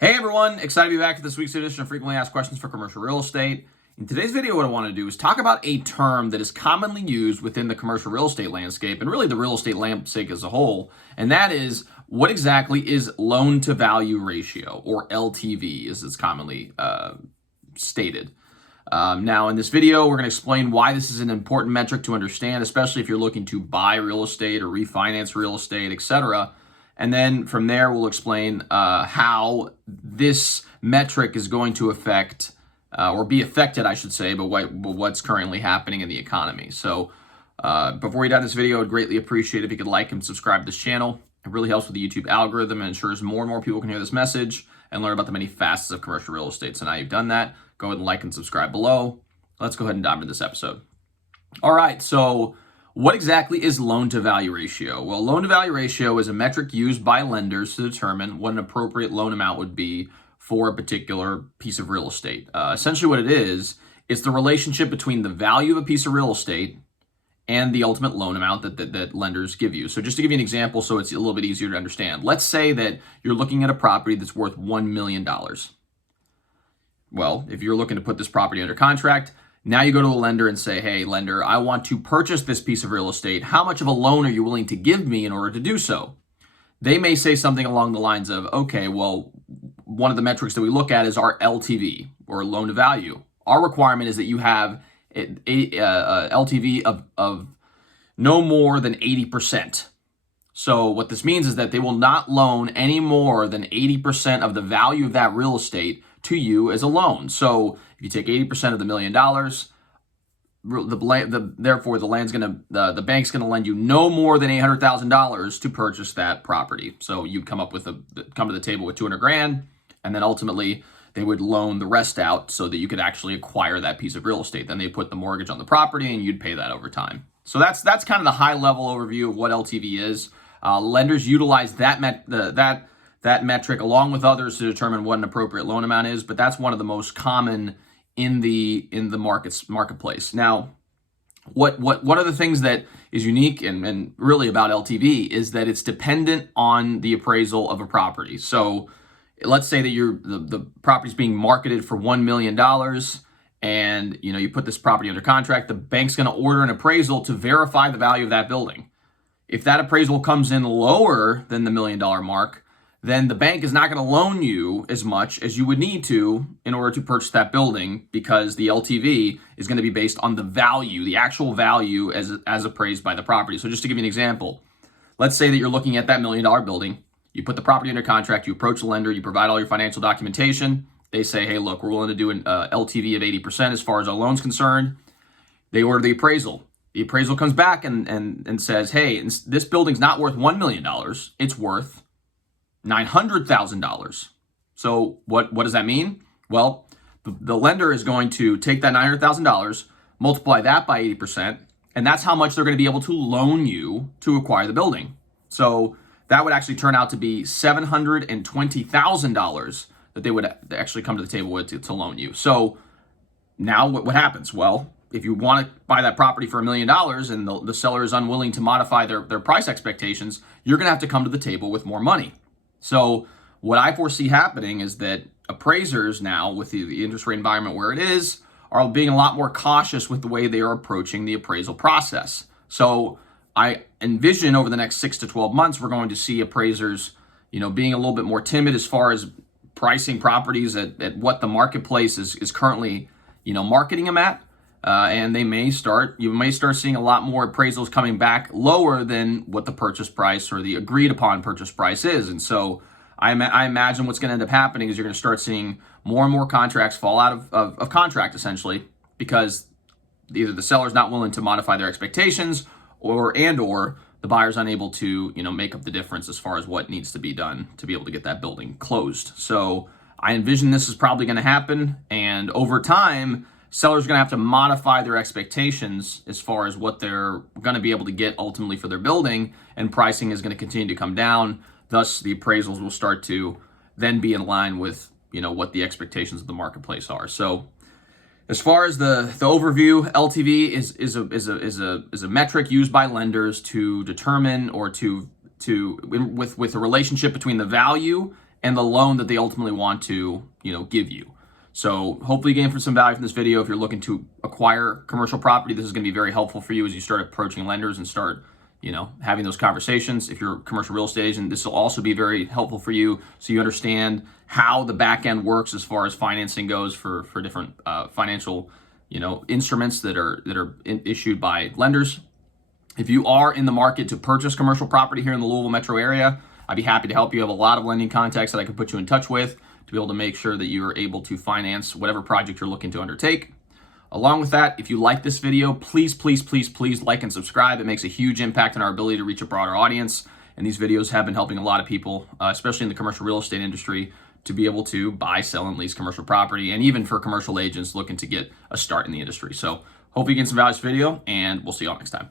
Hey everyone, excited to be back for this week's edition of Frequently Asked Questions for Commercial Real Estate. In today's video, what I want to do is talk about a term that is commonly used within the commercial real estate landscape and really the real estate landscape as a whole, and that is what exactly is loan to value ratio, or LTV as it's commonly stated. Now in this video, we're going to explain why this is an important metric to understand, especially if you're looking to buy real estate or refinance real estate, etc. And then from there, we'll explain how this metric is going to affect, or be affected, I should say, but what's currently happening in the economy. So before we dive this video, I'd greatly appreciate if you could like and subscribe to this channel. It really helps with the YouTube algorithm and ensures more and more people can hear this message and learn about the many facets of commercial real estate. So now you've done that, go ahead and like and subscribe below. Let's go ahead and dive into this episode. All right, so what exactly is loan-to-value ratio? Well, loan-to-value ratio is a metric used by lenders to determine what an appropriate loan amount would be for a particular piece of real estate. Essentially what it is, it's the relationship between the value of a piece of real estate and the ultimate loan amount that lenders give you. So just to give you an example so it's a little bit easier to understand, let's say that you're looking at a property that's worth $1 million. Well, if you're looking to put this property under contract, now you go to a lender and say, hey, lender, I want to purchase this piece of real estate. How much of a loan are you willing to give me in order to do so? They may say something along the lines of, okay, well, one of the metrics that we look at is our LTV, or loan to value. Our requirement is that you have a LTV of no more than 80%. So what this means is that they will not loan any more than 80% of the value of that real estate to you as a loan. So if you take 80% of the $1 million, therefore the bank's gonna lend you no more than $800,000 to purchase that property. So you come to the table with 200 grand, and then ultimately they would loan the rest out so that you could actually acquire that piece of real estate. Then they put the mortgage on the property, and you'd pay that over time. So that's kind of the high level overview of what LTV is. Lenders utilize that metric along with others to determine what an appropriate loan amount is, but that's one of the most common in the marketplace. Now, what one of the things that is unique and really about LTV is that it's dependent on the appraisal of a property. So let's say that the property's being marketed for $1 million, and you put this property under contract. The bank's going to order an appraisal to verify the value of that building. If that appraisal comes in lower than the $1 million mark, then the bank is not going to loan you as much as you would need to in order to purchase that building, because the LTV is going to be based on the value, the actual value as appraised by the property. So just to give you an example, let's say that you're looking at that $1 million building. You put the property under contract, you approach the lender, you provide all your financial documentation. They say, hey, look, we're willing to do an LTV of 80% as far as our loan's concerned. They order the appraisal. The appraisal comes back and says, hey, this building's not worth $1 million. It's worth $900,000. So what does that mean? Well, the lender is going to take that $900,000, multiply that by 80%, and that's how much they're going to be able to loan you to acquire the building. So that would actually turn out to be $720,000 that they would actually come to the table with to loan you. So now what happens? Well, if you want to buy that property for $1 million and the seller is unwilling to modify their price expectations, you're going to have to come to the table with more money. So what I foresee happening is that appraisers now, with the interest rate environment where it is, are being a lot more cautious with the way they are approaching the appraisal process. So I envision over the next 6 to 12 months, we're going to see appraisers, being a little bit more timid as far as pricing properties at what the marketplace is currently, marketing them at. And you may start seeing a lot more appraisals coming back lower than what the purchase price or the agreed upon purchase price is. And so I imagine what's going to end up happening is you're going to start seeing more and more contracts fall out of contract, essentially, because either the seller's not willing to modify their expectations or the buyer's unable to, make up the difference as far as what needs to be done to be able to get that building closed. So I envision this is probably going to happen. And over time, sellers are going to have to modify their expectations as far as what they're going to be able to get ultimately for their building, and pricing is going to continue to come down. Thus, the appraisals will start to then be in line with, what the expectations of the marketplace are. So as far as the overview, LTV is a metric used by lenders to determine or with a relationship between the value and the loan that they ultimately want to, give you. So hopefully you gain some value from this video. If you're looking to acquire commercial property, this is going to be very helpful for you as you start approaching lenders and start, having those conversations. If you're a commercial real estate agent, this will also be very helpful for you so you understand how the back end works as far as financing goes for different financial, instruments that are issued by lenders. If you are in the market to purchase commercial property here in the Louisville metro area, I'd be happy to help you. I have a lot of lending contacts that I can put you in touch with to be able to make sure that you are able to finance whatever project you're looking to undertake. Along with that, if you like this video, please, please, please, please like and subscribe. It makes a huge impact on our ability to reach a broader audience. And these videos have been helping a lot of people, especially in the commercial real estate industry, to be able to buy, sell, and lease commercial property, and even for commercial agents looking to get a start in the industry. So hopefully you get some value from this video, and we'll see you all next time.